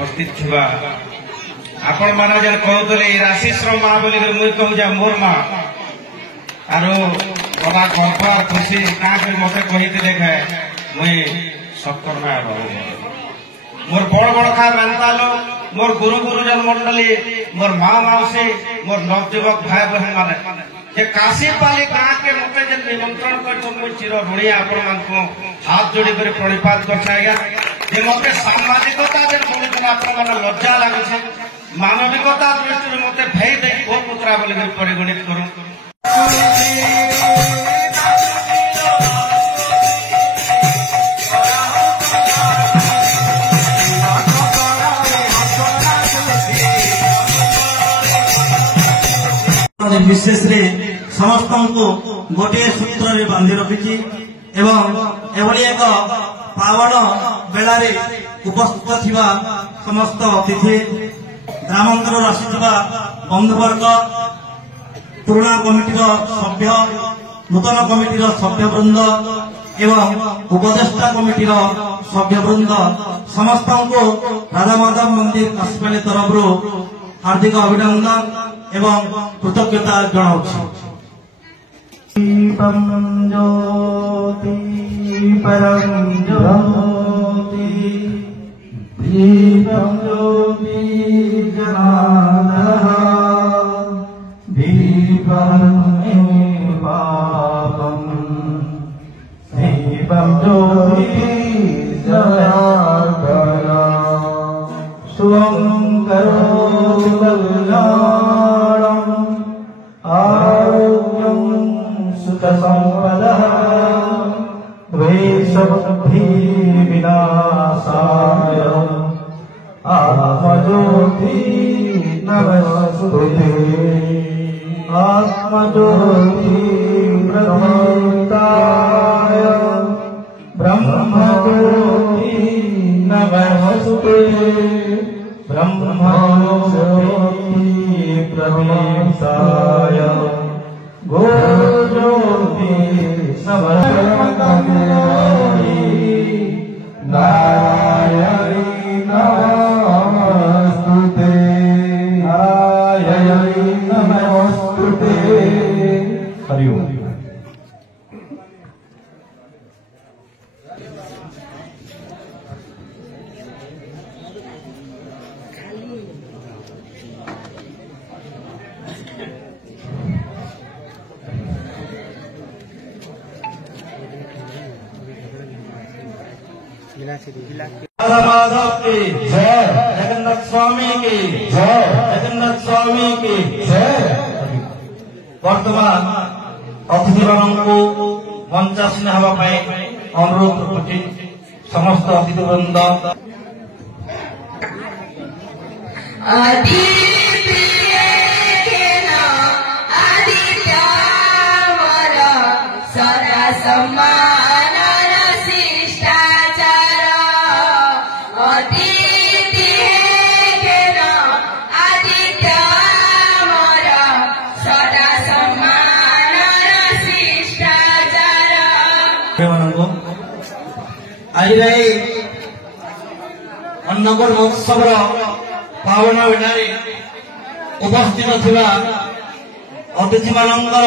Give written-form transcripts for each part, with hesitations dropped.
उपस्थित थिबा आपण माने जन कहतले राशिश्र माँ बोली मुई कहू जा मोर माँ आरो बड़ा गर्व और खुशी का के मते कहिते देखे मुई सत्तर में मोर बड़ बड़ खा मानतालो मोर गुरु गुरुजन मंडली मोर माँ माउसी मोर नवजुवक भाई बहन माने जे काशी पाली गाँ के मते जे निमंत्रण कर मुई चिर ऋणी आपण मानको हाथ जोड़ी कर प्रणिपात करछा आज्ञा जे मते सामाजिकता जे बोलते आपण मन लज्जा लागछे मानविकता दृष्टि मते भई दे ओ पुत्रा बोली परिगणित करू विशेष रे समस्त को गोटे सूत्र रे बांधि रखी एवं एभली एक पावन बेलारे उपस्थित थिबा समस्त अतिथि ग्रामांतर आसीथिबा बंधुवर्ग पुराणा कमिटी सभ्य नूतन कमिटी सभ्यवृंद एवं उपदेष्टा कमिटी सभ्यवृंद समस्त को राधा माधव मंदिर काशीपाली तरफ हार्दिक अभिनंदन एवं कृतज्ञता जनाऊँ। दीपम ज्योति परम ज्योति दीपम ज्योति जनार्दनः दीपम मे पापम दीपम ज्योति जनार्दनः शुभं करोति कल्याणम् आरोग्यं सुखसंपदः द्वेषबुद्धि विनाशाय आत्मज्योति नमस्तुते आत्मज्योति प्रदाताय ब्रह्मज्योति नमस्तुते ब्रह्मज्योति प्रवेशाय गोज्योति नमस्तुते नारायणी नमस्तुते नारायणी नमस्तुते हरि ओम। माधव की जय जगन्नाथ स्वामी की जय जगन्नाथ स्वामी की जय। वर्तमान अतिथि मानू मंचासीन होगा अनुरोध कर समस्त अतिथि वृंद आज अन्नकूट महोत्सव पावन बेलारे उपस्थित थिबा अतिथि मानकर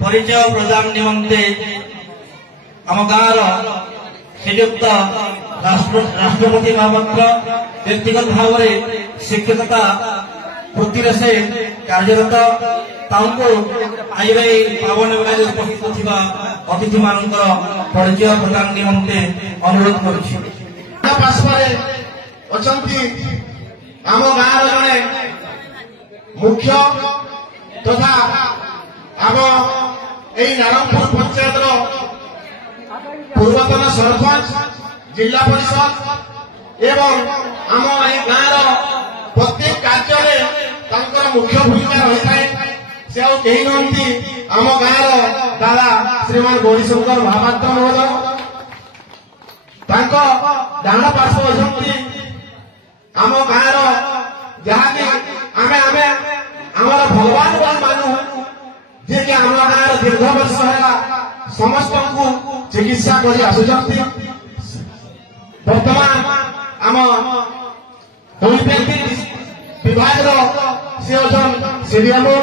परिचय प्रदान निमंते आम गाँव श्रीयुक्त राष्ट्रपति महापात्र व्यक्तिगत भाव में शिक्षकता वृत्ति से कार्यरत तांको आज पावन बेलारे उपस्थित थिबा अतिथि मानकर परिचय प्रदान निमंते अनुरोध करुछि। आम गाँव जड़े मुख्य तथा आम नारायणपुर पंचायत पूर्वतन सरपंच जिला परिषद एवं आम गाँव प्रत्येक कार्य मुख्य भूमिका रही है से कही नहंती आम गाँव दादा श्रीमान गौरीशंकर महापात्र महोदय डाण पार्श्व अच्छा आम गाँव जहाँकि आमर भगवान मानू जे कि आम गाँव दीर्घ वर्ष है समस्त को चिकित्सा कर वर्तमान आम होमिओपैथी विभाग से अछन सीडीएमओ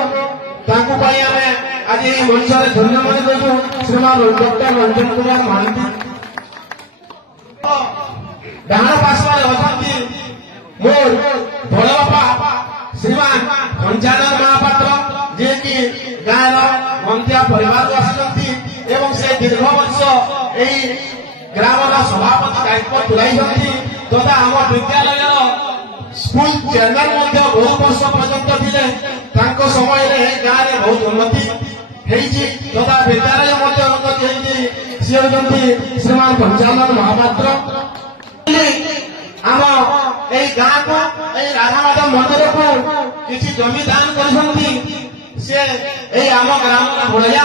तांकु पाई आमे आज एई मंचरे धन्यवाद देबो श्रीमान डॉक्टर रंजन कुमार महांती डाहाण पार्श्वरे अछंती मोर बड़ बापा श्रीमान पंचानन महापात्र जे कि गाँव मंत्रिया परिवार आसती एवं से दीर्घ वर्ष यही ग्राम सभापति दायित्व तुलाई तथा आम विद्यालय स्कूल चेयरमैन बहुत वर्ष पर्यंत थे समय गाँव में बहुत उन्नति तथा विद्यालय उन्नति सी होती श्रीमान पंचानन महापात्र आम यही गाँव को राधा माधव मंदिर को किसी जमी दान कर आम ग्राम बढ़िया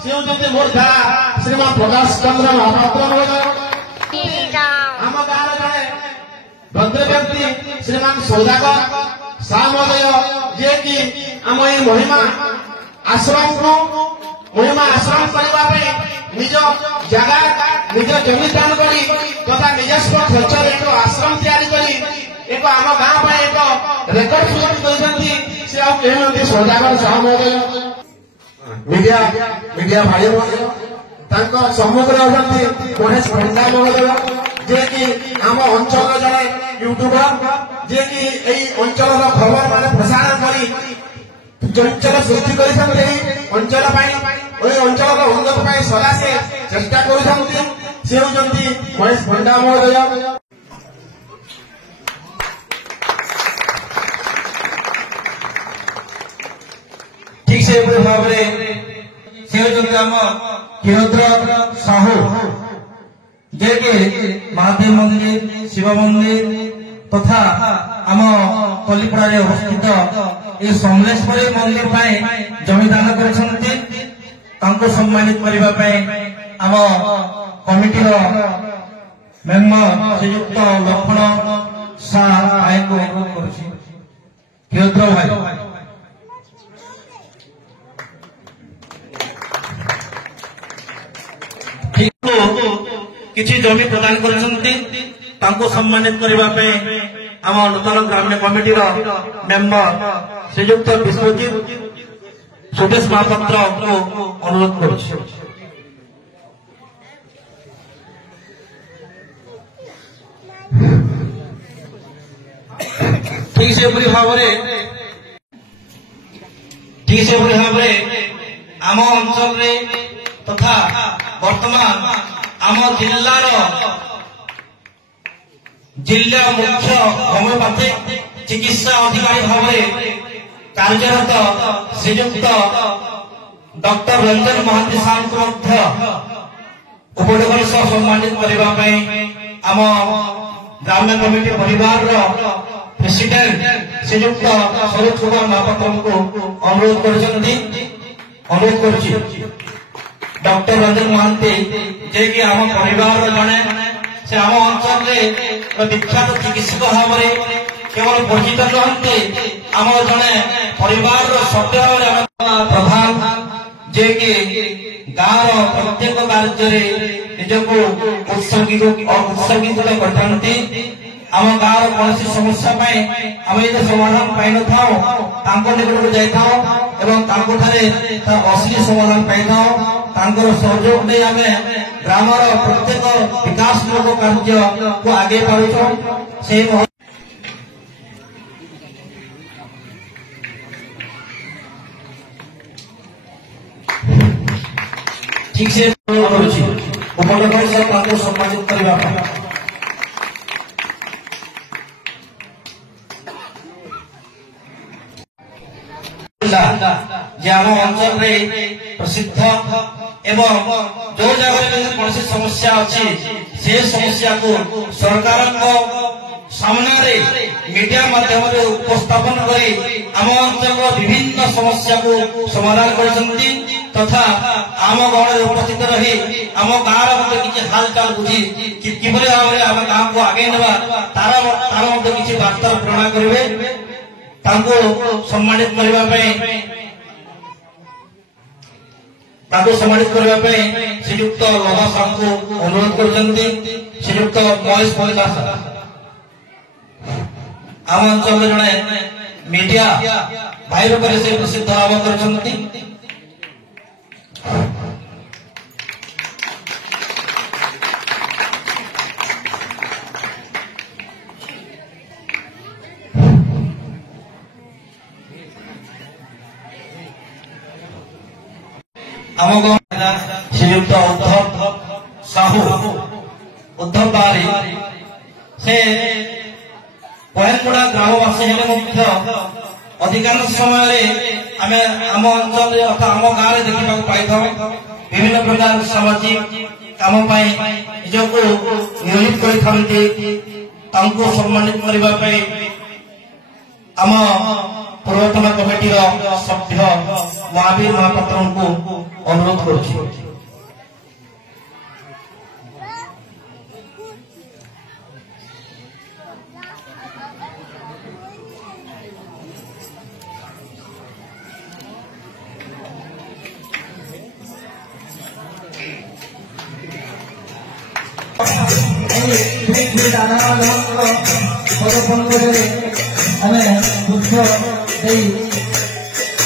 सी होती मोर दादा श्रीमान प्रकाश चंद्र महापात्र आम गाँव जड़े भद्र व्यक्ति श्रीमान सौदागर शाह महोदय जे कि आम ये महिमा आश्रम को महिमा आश्रम करने निज जगह निज जमी दान करी तथा निजस्व खर्च एक आश्रम तैयारी एक आम गाँव एक रेकर्ड सृष्टि कर सौदागर शाह महोदय मीडिया मीडिया भाई सम्मुख गणेश पंडा महोदय जे कि आम अंचल जड़े यूट्यूबर जे कि अंचल खबर मान प्रसारण कर चंचल सृष्टि कर अंचल अंचल उन्नत सदासे चेष्टा कर गणेश पंडा महोदय ठीक से भाव से आम क्षीरोद्र साहू जे के महादेव मंदिर शिव मंदिर तथा आम कलिपड़ा अवस्थित ये समलेश्वरी मंदिर पर जमीदान कर सम्मानित करने आम कमिटी मेम्बर श्रीयुक्त लक्ष्मण शाह भाई को अनुरोध करुछि क्षीरोद्र भाई किसी जमी प्रदान कर सम्मानित करने आम नूतन ग्राम्य कमिटी मेम्बर श्रीयुक्त विश्वजीत सुदेश महापात्र को अनुरोध कर ठीक से भाव आम अंचल तथा वर्तमान आम जिला मुख्य होमिओपैथिक चिकित्सा अधिकारी भाव कार्यरत श्रीयुक्त डॉक्टर रंजन महांती साहब को उपलब्ध सम्मानित करने आम ग्राम्य कमिटी परिवार प्रेसिडेंट श्रीयुक्त सरोज कुमार महापात्र को अनुरोध कर डॉक्टर रंजन महांती जे कि आम परिवार जड़े से आम अंचल विख्यात चिकित्सक भाव केवल परिचित नुहति आम जड़े परिवार सभ्य भाव प्रधान जे कि गाँव प्रत्येक कार्य निजको उत्सर्गित करते आम गाँव कौन समस्या आम ये समाधान पाई न था निकट जाई असली समाधान पाई सहयोग नहीं आम ग्राम प्रत्येक विकासमूलक कार्य को आगे पार्छ ठीक से उपलब्ध सम्मानित करने आम अंचल प्रसिद्ध एवं जो जगह कौन समस्या अच्छी से समस्या को सरकार सामने मीडिया माध्यम उपस्थापन कर आम अंचल विभिन्न समस्या को समाधान कर तथा आम गहण उपस्थित रही आम गाँव किसी हालचाल बुझी किपरि भाव में आम गाँव को आगे ना तार किसी वार्ता प्रेरणा करेंगे सम्मानित करने श्रीयुक्त लभा साहू को अनुरोध कर श्रीयुक्त महेश परिदा आम अंचल जड़े मीडिया भाई रूप से प्रसिद्ध लाभ कर आम गाँव श्रीयुक्त उद्धव साहू उद्धव बारी से पहेलगुड़ा ग्रामवासी हेले अधिकांश समय आम अंचल अर्थात आम गाँव में देखा पाई विभिन्न प्रकार सामाजिक काम निजक नियोजित कर सम्मानित करने आम पूर्वतन कमिटी सभ्य महावीर महापात्र को अनुरोध करुच्छी।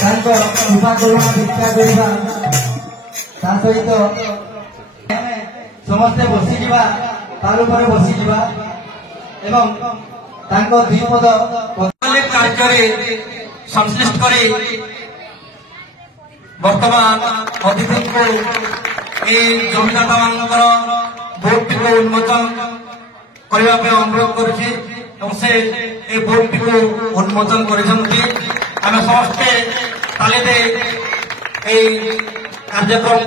कृपा करुणा भिक्षा करवा सहित समस्ते बसीजा तार बसीजा एवं द्विपद कार्य संश्लिष्ट कर वर्तमान अतिथि को जमीदाता मान भोट टी उन्मोचन करने अनुरोध करुच्ची भोट टी उन्मोचन कर समस्ते ताली दे कार्यक्रम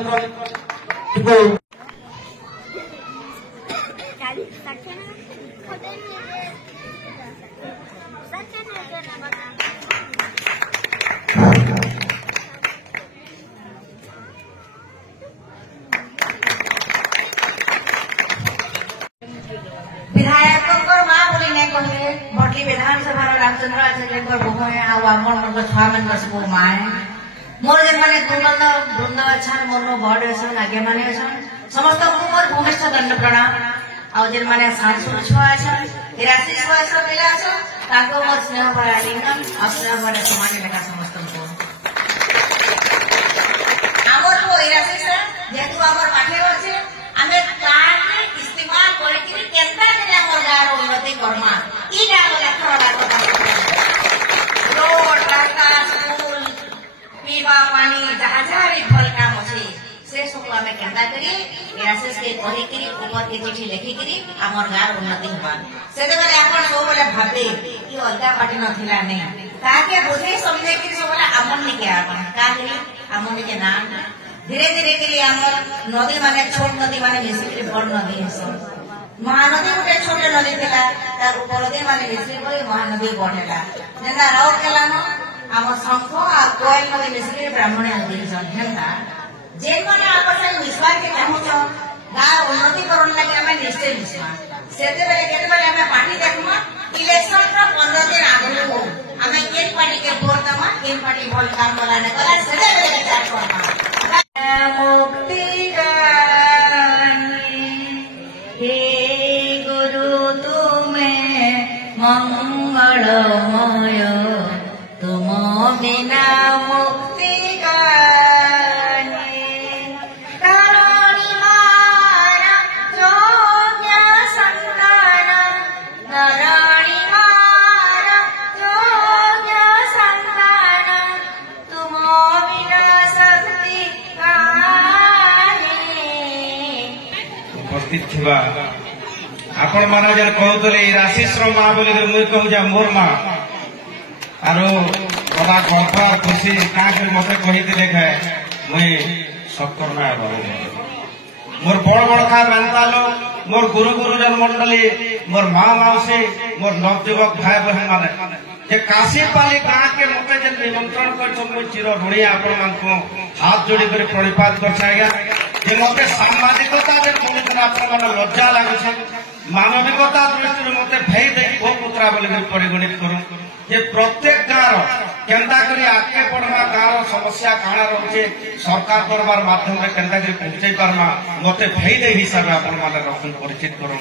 विधायक माँ बोली नहीं कहले भटली विधानसभा रामचंद्र आचार्य बोह आम छुआ मान सब माँ मोर जेन मैंने कुंडल वृंद अच्छा मोर बड़ असन आज्ञा मान समस्त मोर भूमिष्ठ दंड प्रणाम आउ जेन मैंने सांसुर छुआ अच्छा 83 वर्ष पिला अच्छा मोर स्नेह भरा लिंगन और स्नेह भरा समान लेखा समस्त आमर को 83 जेतु आमर पाठे अच्छे आमे काने इस्तेमाल करे कि केनता के आमर गार उन्नति करमा ई डाल लखड़ा डाल रोड रास्ता स्कूल पीवा पानी जहाँ जहाँ भी भल काम अच्छे से सब आम केन्ता करी एआरएस के कही ऊपर के चिठी लिखिकी आमर गाँव उन्नति हुआ से सब भावे कि अलग पार्टी नाला नहीं ताके बुझे समझे कि सब आमर निके आमर निके ना धीरे धीरे के लिए आमर नदी माने छोट नदी माने मिसिक बड़ नदी महानदी गोटे छोट नदी थिला तार उपनदी माने मिसिक महानदी बढ़ेला जेना राउर केला आम शंख आ कोयल नदी मिसिक ब्राह्मण नदी जनता जेन माने आपर से विश्वास के चाहूछ गाँव उन्नतिकरण लगे आम निश्चय मिसमा से केतबेले आम पार्टी देखमा इलेक्शन 15 दिन आगु आम केन पार्टी के भोट दमा केन पार्टी भल काम कला न कला से विचार करना मुक्ति हे गुरु तुम्हें मंगलमय तुम बिना मुक्ति आपण माने जन कहतले राशिश्र माँ बोली मुई कहू जा मोर माँ आरो बड़ा गर्व खुशी का मते कहिते देखे मुई सकर ना मोर बड़ बड़ का मानतालो मोर गुरु गुरुजन मंडली मोर माँ मौसी मोर नवजुवक भाई बहन माने जे काशीपाली गाँ के मते जन निमंत्रण कर मुई चिर ऋणी आपण मान को हाथ जोड़ी कर प्रणिपात कर जे मते सामाजिकता जे बोलते आपण मन लज्जा लागुछे मानविकता दृष्टि मते भई दे गो पुत्रा बोली परिगणित करू जे प्रत्येक गाँव केंता करी आगे बढ़वा गाँव समस्या काना रहे सरकार दरबार माध्यम केंता करी पहुंचाई पारमा मते भई दे हिसाब आपण माने रखन परिचित करू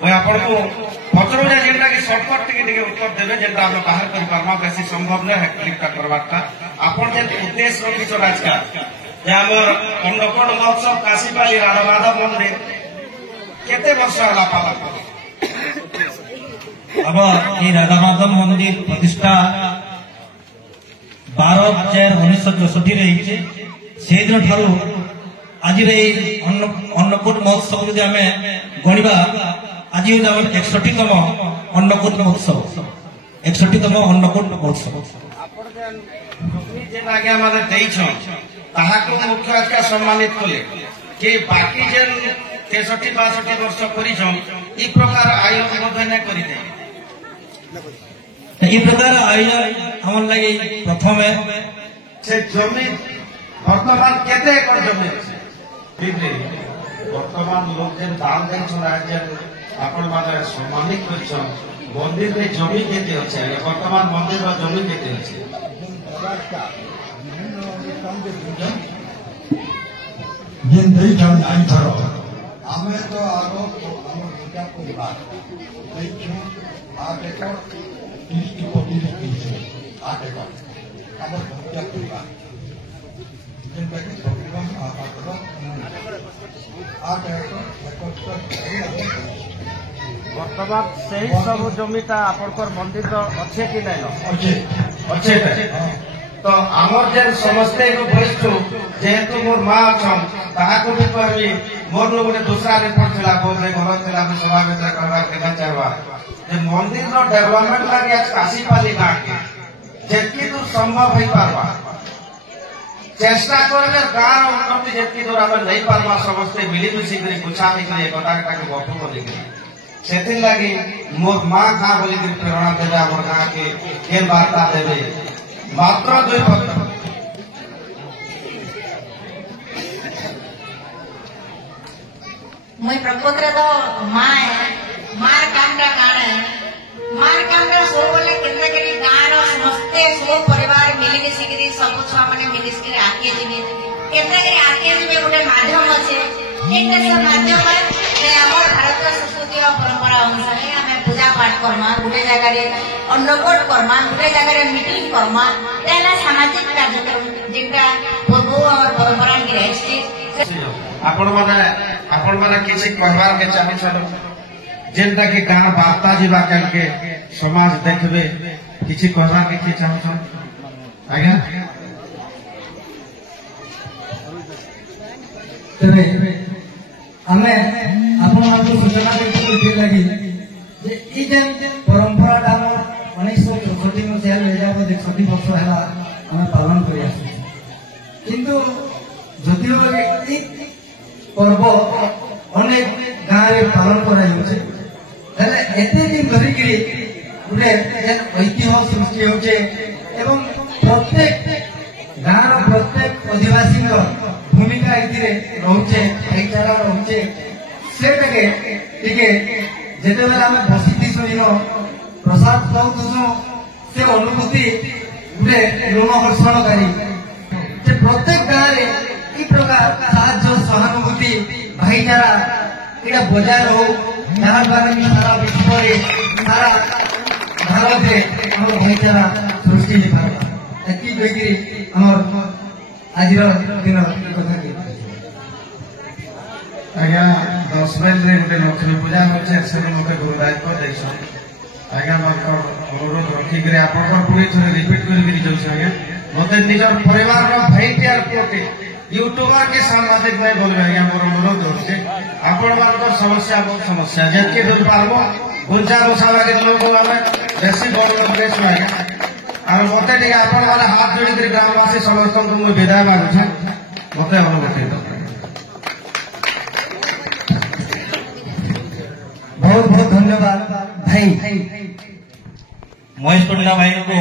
मुझे आपको पचर जेनटा कि सर्टकट टिके उत्तर देवे जेनटा आम बाहर कर पार्मा बेसी संभव न है क्लिकटा करवाटा आपण जे उद्देश्य रखिछ आजका जे हमर अन्नकूट महोत्सव काशीपाली राधामाधव मंदिर केते वर्ष होला पालन अब ये राधामाधव मंदिर प्रतिष्ठा 12/4/1964 रही से दिन ठारू आज अन्नकूट महोत्सव जो आम गणवा आज 61तम अन्नकूट महोत्सव 61तम अन्नकूट महोत्सव मुख्य आज्ञा सम्मानित कले कि बाकी जेन 63-62 वर्ष कर प्रकार आयोजन ये प्रकार आयोजन आम लगे प्रथम से जमी वर्तमान केते एकड़ जमी अच्छे वर्तमान लोग जेन दान देन आपण माने सम्मानित कर मंदिर में जमी केते अच्छे वर्तमान मंदिर में जमी केते अच्छे आमे तो आरो हम पूजा परिवार देखियो आ देखो 30-35 आ देखो हम पूजा परिवार जिन पे प्रोग्राम आ देखो वर्तमान से सब जमीटा आपनकर मंदिर अच्छे कि नहीं अच्छे तो आमर जे समस्ते बैठु जेहेतु मोर माँ अच्छन ताहाको भी कहबी मोर नो गोटे दूसरा रिपोर्ट थिला बोले घर थिला भी सभा में करबा के चाहबा जे मंदिर नो डेवलपमेंट लागि आज काशीपाली गाँ के जेतकी दूर संभव होई पारबा चेष्टा करले गाँ उन्नति जेतकी दूर हम नहीं पारबा समस्ते मिली मिसी करी गुछा निकले एकता के गप को निकले सेथिन लागि मोर माँ गाँ बोली के प्रेरणा देबे हमर गाँ के वार्ता देबे मात्र 2 पत्र मुई प्रकृति तो माँ है मार कामटा काण है मार कामटा सो बोले केंद्र के गाँव रो समस्ते सो परिवार मिली मिसी करी सब छुआ माने मिली मिसी करी आके जिवे केंद्र के आके जिवे गोटे माध्यम अच्छे एक से माध्यम है जे हमर भारतीय संस्कृति और परंपरा अनुसार हमें पूजा पाठ करमा गोटे जगह रे अन्नकूट करमा गोटे जगह रे मीटिंग करमा एला सामाजिक कार्यक्रम जेटा पूर्व और परंपरा की रहछि आपण माने किसी कहबार के चाहू छन जेनटा कि गाँ वार्ता जीवा के समाज देखबे किसी कहबार के चाहू छन आज्ञा तेरे हमें आपण मानक सूचना देते लगी जे ई जेन परंपरा दा 1964 में से 2061 वर्ष हैला हमें पालन करि आसु किंतु जदियो ई पर्व अनेक गाँव रे पालन करा होचे तले एते दिन धरि के गुटे ऐतिह्य सृष्टि होचे एवं प्रत्येक गाँव रो प्रत्येक आदिवासी रो भूमिका इतिरे रहउचे भाईचारा रहउचे सेटके टिके जेते बेला हमें बसिति सहिनो प्रसाद पाउतुसु से अनुभूति गुटे ऋणहर्षणकारी जे प्रत्येक गाँव रे ई प्रकार साहाय्य सहानुभूति भाईचारा इटा बजाय रहो जहाँ द्वारा कि सारा विश्व रे सारा भारत रे हमर भाईचारा सृष्टि हो पारबा एति कहिकरी हमर आज दिन कथा के आज्ञा 10 माइल रे गोटे लक्ष्मी पूजा होचे से मते गुरुदायित्व दैछ आज्ञा अनुरोध रखी करे आपन पुरी थोड़े रिपीट करी जाउछ आज्ञा मते निजर परिवार रो भाईचार कोटे यूट्यूबर के सामाजिक नहीं बोलबे आज्ञा मोर अनुरोध होचे आपन मानकर समस्या बहुत समस्या जेके दूर पारबो गुंजा गोसावा के लोग हमें बेसी बड़ देश में आज्ञा और मते टिके आपन वाला हाथ जोड़ी कर ग्रामवासी समस्त को विदाय मागु छे मते अनुमति बहुत बहुत धन्यवाद भाई महेश पंडा भाई को